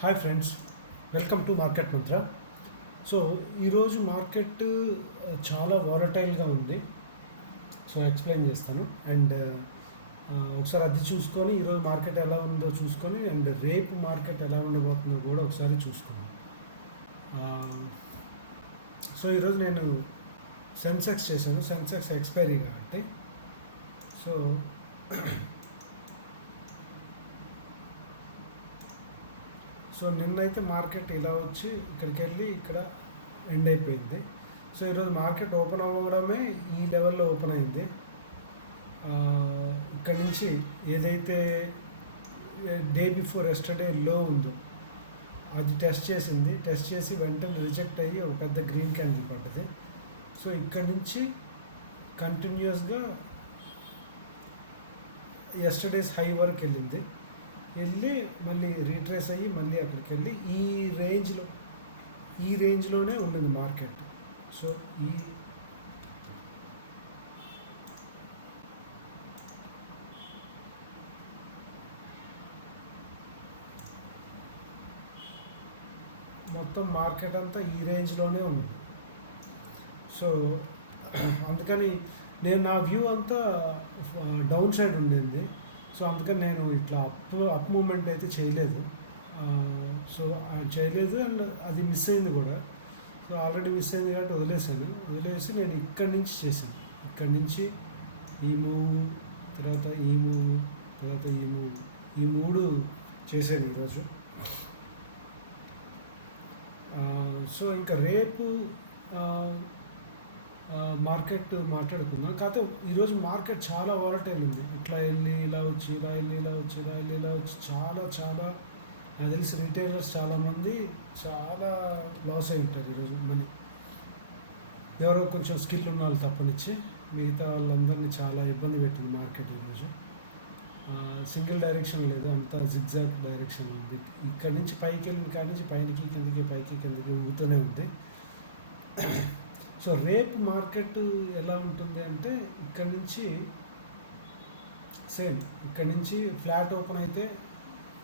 Hi friends, welcome to market Mantra. So ఈరోజు market చాలా వాలటైల్గా ఉంది. సో ఎక్స్ప్లెయిన్ చేస్తాను. అండ్ ఒకసారి అది చూసుకొని ఈరోజు మార్కెట్ ఎలా ఉందో చూసుకొని అండ్ రేపు మార్కెట్ ఎలా ఉండబోతుందో కూడా ఒకసారి చూసుకున్నాం. సో ఈరోజు నేను సెన్సెక్స్ చేశాను. సెన్సెక్స్ ఎక్స్పైరీ కాబట్టి సో సో నిన్నైతే మార్కెట్ ఇలా వచ్చి ఇక్కడికి వెళ్ళి ఇక్కడ ఎండ్ అయిపోయింది. సో ఈరోజు మార్కెట్ ఓపెన్ అవ్వడమే ఈ లెవెల్లో ఓపెన్ అయింది. ఇక్కడ నుంచి ఏదైతే డే బిఫోర్ ఎస్టర్డే లో ఉందో అది టెస్ట్ చేసింది. టెస్ట్ చేసి వెంటనే రిజెక్ట్ అయ్యి ఒక పెద్ద గ్రీన్ క్యాండిల్ పడ్డది. సో ఇక్కడ నుంచి కంటిన్యూస్గా ఎస్టర్డేస్ హై వరకు వెళ్ళి మళ్ళీ రీట్రేస్ అయ్యి మళ్ళీ అక్కడికి వెళ్ళి ఈ రేంజ్లోనే ఉండింది మార్కెట్. సో మొత్తం మార్కెట్ అంతా ఈ రేంజ్లోనే ఉంది. సో అందుకని నా వ్యూ అంతా డౌన్ సైడ్ ఉండింది. సో అందుకని నేను ఇట్లా అప్ మూమెంట్ అయితే చేయలేదు. సో చేయలేదు అండ్ అది మిస్ అయింది కూడా. సో ఆల్రెడీ మిస్ అయింది కాబట్టి వదిలేసి నేను ఇక్కడి నుంచి చేశాను. ఇక్కడి నుంచి ఈ మూవ్, తర్వాత ఈ మూవ్, తర్వాత ఈ మూడు చేశాను ఈరోజు. సో ఇంకా రేపు మార్కెట్ మాట్లాడుకుందాం. కాకపోతే ఈరోజు మార్కెట్ చాలా వాలటైల్ ఉంది. ఇట్లా వెళ్ళి ఇలా వచ్చి, ఇలా వెళ్ళి ఇలా వచ్చి, ఇలా వెళ్ళి ఇలా వచ్చి చాలా నాకు తెలిసి రిటైలర్స్ చాలామంది చాలా లాస్ అయి ఉంటారు ఈరోజు మనీ. ఎవరో కొంచెం స్కిల్ ఉన్న వాళ్ళు తప్పనిచ్చి మిగతా వాళ్ళందరినీ చాలా ఇబ్బంది పెట్టింది మార్కెట్ ఈరోజు. సింగిల్ డైరెక్షన్ లేదు, అంతా జిగ్జాగ్ డైరెక్షన్ ఉంది. ఇక్కడ నుంచి పైకి వెళ్ళిన కాడి నుంచి పైకి కిందకి ఊగుతూనే ఉంది. సో రేపు మార్కెట్ ఎలా ఉంటుంది అంటే ఇక్కడ నుంచి సేమ్, ఇక్కడ నుంచి ఫ్లాట్ ఓపెన్ అయితే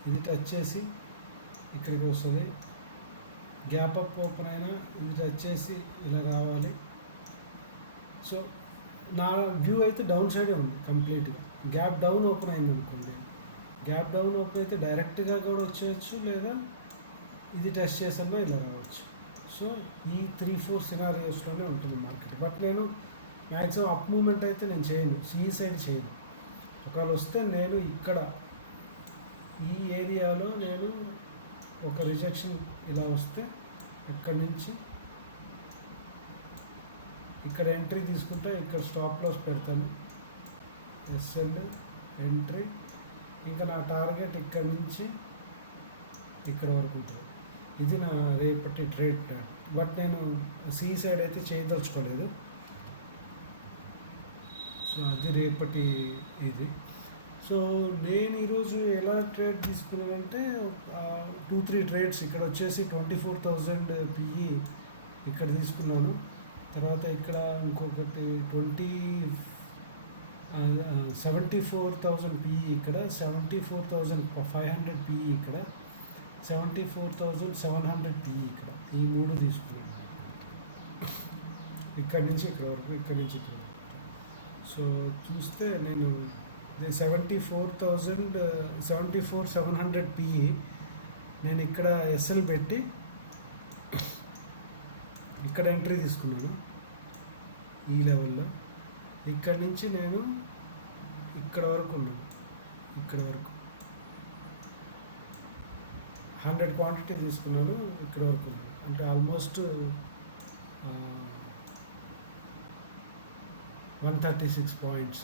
ఇది టచ్ చేసి ఇక్కడికి వస్తుంది. గ్యాప్ అప్ ఓపెన్ అయినా ఇది టచ్ చేసి ఇలా రావాలి. సో నా వ్యూ అయితే డౌన్ సైడే ఉంది కంప్లీట్గా. గ్యాప్ డౌన్ ఓపెన్ అయింది అనుకోండి, గ్యాప్ డౌన్ ఓపెన్ అయితే డైరెక్ట్గా కూడా వచ్చేయచ్చు, లేదా ఇది టెస్ట్ చేసామో ఇలా రావచ్చు. సో ఈ 3-4 సినారియోస్లోనే ఉంటుంది మార్కెట్. బట్ నేను మ్యాక్సిమం అప్ మూమెంట్ అయితే నేను చేయను, సైడ్ చేయను. ఒకవేళ వస్తే నేను ఇక్కడ ఈ ఏరియాలో నేను ఒక రిజెక్షన్ ఇలా వస్తే ఇక్కడ నుంచి ఇక్కడ ఎంట్రీ తీసుకుంటే ఇక్కడ స్టాప్ లాస్ పెడతాను, ఎస్ఎల్ ఎంట్రీ. ఇంకా నా టార్గెట్ ఇక్కడ నుంచి ఇక్కడ వరకు ఉంటుంది. ఇది నా రేపటి ట్రేడ్ ప్లాన్. బట్ నేను సైడ్ అయితే చేయదలుచుకోలేదు. సో అది రేపటి ఇది. సో నేను ఈరోజు ఎలా ట్రేడ్ తీసుకున్నానంటే 2-3 ట్రేడ్స్ ఇక్కడ వచ్చేసి 24,000 పిఈ ఇక్కడ తీసుకున్నాను. తర్వాత ఇక్కడ ఇంకొకటి 74,000 పిఈ ఇక్కడ, 74,500 పిఈ ఇక్కడ, 74,700 పిఈ ఇక్కడ. ఈ మూడు తీసుకున్నాను ఇక్కడి నుంచి ఇక్కడ వరకు, ఇక్కడి నుంచి ఇక్కడ వరకు. సో చూస్తే నేను 74,700 పిఈ నేను ఇక్కడ ఎస్ఎల్ పెట్టి ఇక్కడ ఎంట్రీ తీసుకున్నాను ఈ లెవెల్లో. ఇక్కడి నుంచి నేను ఇక్కడ వరకు ఉన్నాను, ఇక్కడ వరకు 100 క్వాంటిటీ తీసుకున్నాను, ఇక్కడ వరకు ఉన్నాను. అంటే ఆల్మోస్ట్ 136 పాయింట్స్,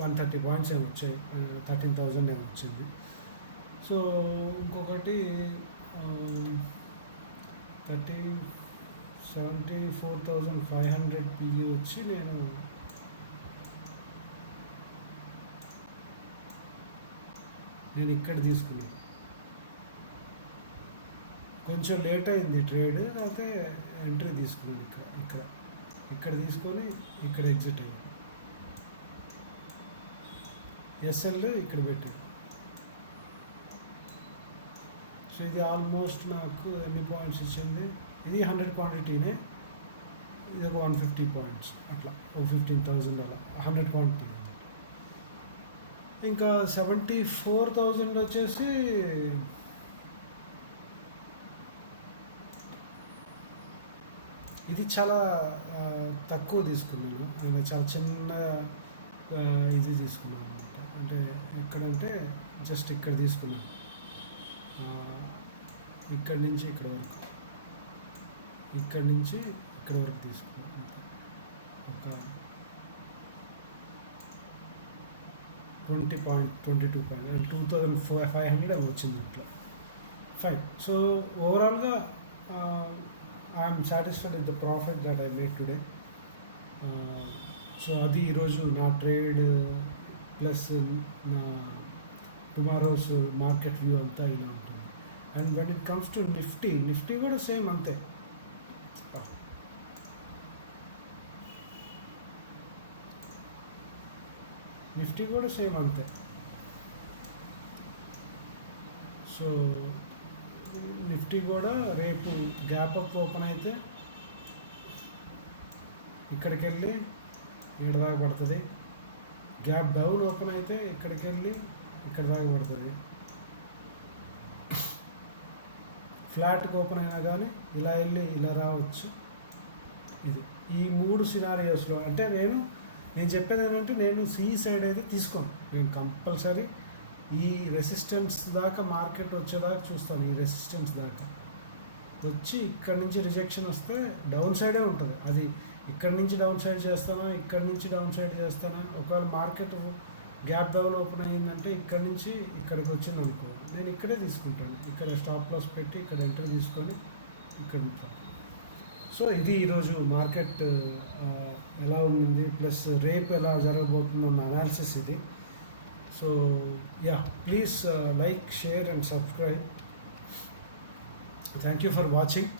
130 పాయింట్స్ ఏమి వచ్చాయి, 13,000 ఏమి వచ్చింది. సో ఇంకొకటి 74,500 పిఈ వచ్చి నేను ఇక్కడ తీసుకున్నాను. కొంచెం లేట్ అయింది ట్రేడ్, అయితే ఎంట్రీ తీసుకున్నాను ఇక్కడ తీసుకొని ఇక్కడ ఎగ్జిట్ అయ్యాను. ఎస్ఎల్ ఇక్కడ పెట్టాను. సో ఇది ఆల్మోస్ట్ నాకు ఎన్ని పాయింట్స్ ఇచ్చింది, ఇది 100 క్వాంటిటీనే, ఇది ఒక 150 పాయింట్స్ అట్లా, ఒక 15,000 అలా 100 క్వాంటిటీ. ఇంకా 74,000 వచ్చేసి ఇది చాలా తక్కువ తీసుకున్నాను, అంటే చాలా చిన్న ఇది తీసుకున్నాను అనమాట. అంటే ఎక్కడంటే జస్ట్ ఇక్కడ తీసుకున్నాను, ఇక్కడి నుంచి ఇక్కడ వరకు, ఇక్కడి నుంచి ఇక్కడ వరకు తీసుకున్నాను అంతే. ఒక 22 పాయింట్, 2,500 వచ్చింది అట్లా. ఫైన్. సో ఓవరాల్గా I'm satisfied with the profit that I made today. So అది ఈరోజు నా ట్రేడ్ ప్లస్ నా టుమారోస్ మార్కెట్ వ్యూ అంతా ఇలా ఉంటుంది. And when it comes to Nifty కూడా సేమ్ అంతే. నిఫ్టీ కూడా సేమ్ అంతే. సో నిఫ్టీ కూడా రేపు గ్యాప్ అప్ ఓపెన్ అయితే ఇక్కడికి వెళ్ళి ఇక్కడ దాకా పడుతుంది, గ్యాప్ డౌన్ ఓపెన్ అయితే ఇక్కడికి వెళ్ళి ఇక్కడ దాకా పడుతుంది, ఫ్లాట్కి ఓపెన్ అయినా కానీ ఇలా వెళ్ళి ఇలా రావచ్చు. ఇది ఈ 3 సినారియోస్లో అంటే నేను చెప్పేది ఏంటంటే, నేను సైడ్ అయితే తీసుకోను. నేను కంపల్సరీ ఈ రెసిస్టెన్స్ దాకా మార్కెట్ వచ్చేదాకా చూస్తాను. ఈ రెసిస్టెన్స్ దాకా వచ్చి ఇక్కడి నుంచి రిజెక్షన్ వస్తే డౌన్ సైడే ఉంటుంది. అది ఇక్కడి నుంచి డౌన్ సైడ్ చేస్తానా, ఇక్కడి నుంచి డౌన్ సైడ్ చేస్తానా. ఒకవేళ మార్కెట్ గ్యాప్ డౌన్ ఓపెన్ అయ్యిందంటే ఇక్కడి నుంచి ఇక్కడికి వచ్చింది అనుకో, నేను ఇక్కడే తీసుకుంటాను. ఇక్కడ స్టాప్ లాస్ పెట్టి ఇక్కడ ఎంటర్ తీసుకొని ఇక్కడ ఉంటాను. సో ఇది ఈరోజు మార్కెట్ ఎలా ఉంది, ప్లస్ రేపు ఎలా జరగబోతుందన్న అనాలిసిస్ ఇది. So yeah, please like, share and subscribe. Thank you for watching.